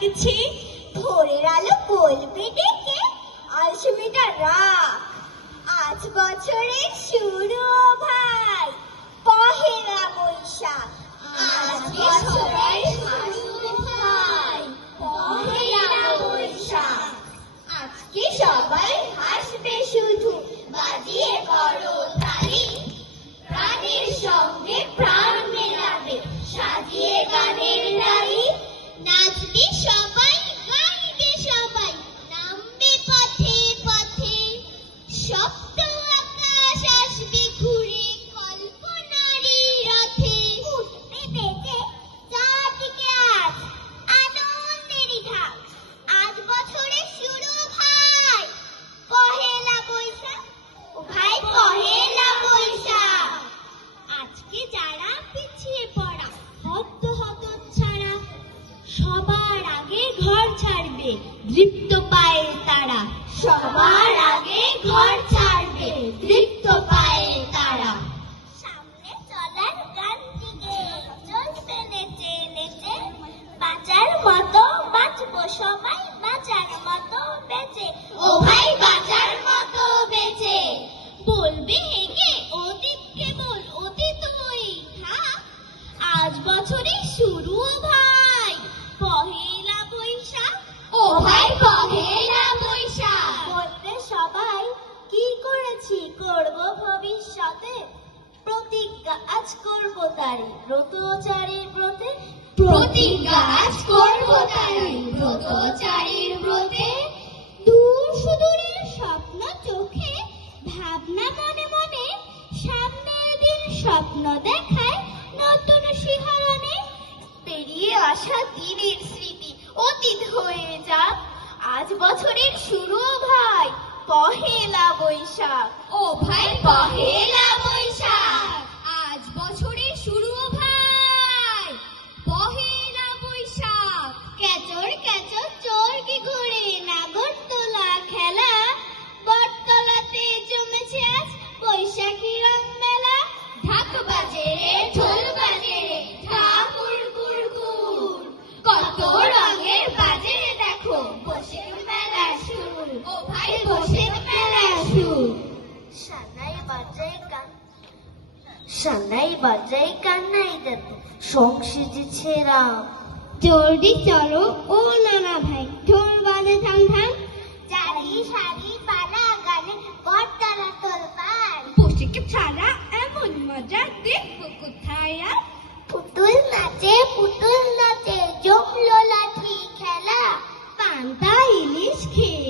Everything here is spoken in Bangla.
ডাকছে, ভোরের আলো বলবে ডেকে, আলসেমিটা রাখ, আজ বছরের শুরু ভাই, পহেলা বৈশাখ। আজ বছরের শুরু ভাই, পহেলা বৈশাখ। আজকে সবাই হাসবে শুধু, বাজিয়ে করো তালি, প্রাণের সঙ্গে প্রাণ মেলাবে, সাজিয়ে গানের ডালি। নাচবে সবাই, গাইবে সবাই, নামবে পথে পথে, সপ্ত আকাশ আসবে ঘুরে কল্পনারই রথে। উঠবে বেজে চারদিকে আজ আনন্দেরই ঢাক, আজ বছরের শুরু ভাই, পহেলা বৈশাখ। ও ভাই পহেলা বৈশাখ। আজকে যারা পিছিয়ে পড়া হত ছাড়া, সবার আগে ঘর ছাড়বে দৃপ্ত পায়ে তারা, সবার আগে ঘর ছাড়বে দৃপ্ত পায়ে তারা। সামনে চলার গানটি গেয়ে চলবে নেচে নেচে, বাঁচার মতো বাঁচবো সবাই, বাঁচার মতো বেঁচে। ও ভাই বাঁচার মতো বেঁচে। বলবে হেগে অতীতকে বল, অতীত ওই থাক, আজ বছরের শুরু ভাই, পহেলা বৈশাখ। ও ভাই পহেলা বৈশাখ। বলবে সবাই কি করেছি করব ভবিষ্যতে, প্রতিজ্ঞা আজ করব তারি ব্রতচারীর ব্রতে, প্রতিজ্ঞা আজ করব তারি ব্রতচারীর ব্রতে। দূর সুদূরের স্বপ্ন চোখে, ভাবনা মনে মনে, সামনের দিন স্বপ্ন দেখায় নতুন শিহরণে। পেরিয়ে আসা দিনের স্মৃতি অতীত হয়ে যাক, আজ বছরের শুরু ভাই, পহেলা বৈশাখ। ও ভাই পহেলা বৈশাখ। আজ বছরের শুরু ভাই, পহেলা বৈশাখ। কেচর কেচর চরকি ঘুরে নাগরদোলা খেলা, বটতলাতে জমেছে আজ বৈশাখী রং মেলা। ঢাক বাজে রে, ঢোল বাজে রে, ঠাকুর গুড়গুড়, কত রঙের বাজে দেখো বসে মেলা সুর। ও ভাই বসে মেলা সুর। সানাই বাজাই গান, সানাই বাজাই কান্নাই দাদু, সং সেজেছে রাম। জলদি চলো ও নানা ভাই, ঢোল বাজে থাম থাম। চারি সারি পালা গানে বটতলা তোলপাড়, বসিকে ছাড়া এমন মজা দেখবো কোথায় আর। পুতুল নাচে জমলো লাঠি খেলা, পান্তা ইলিশ খেয়ে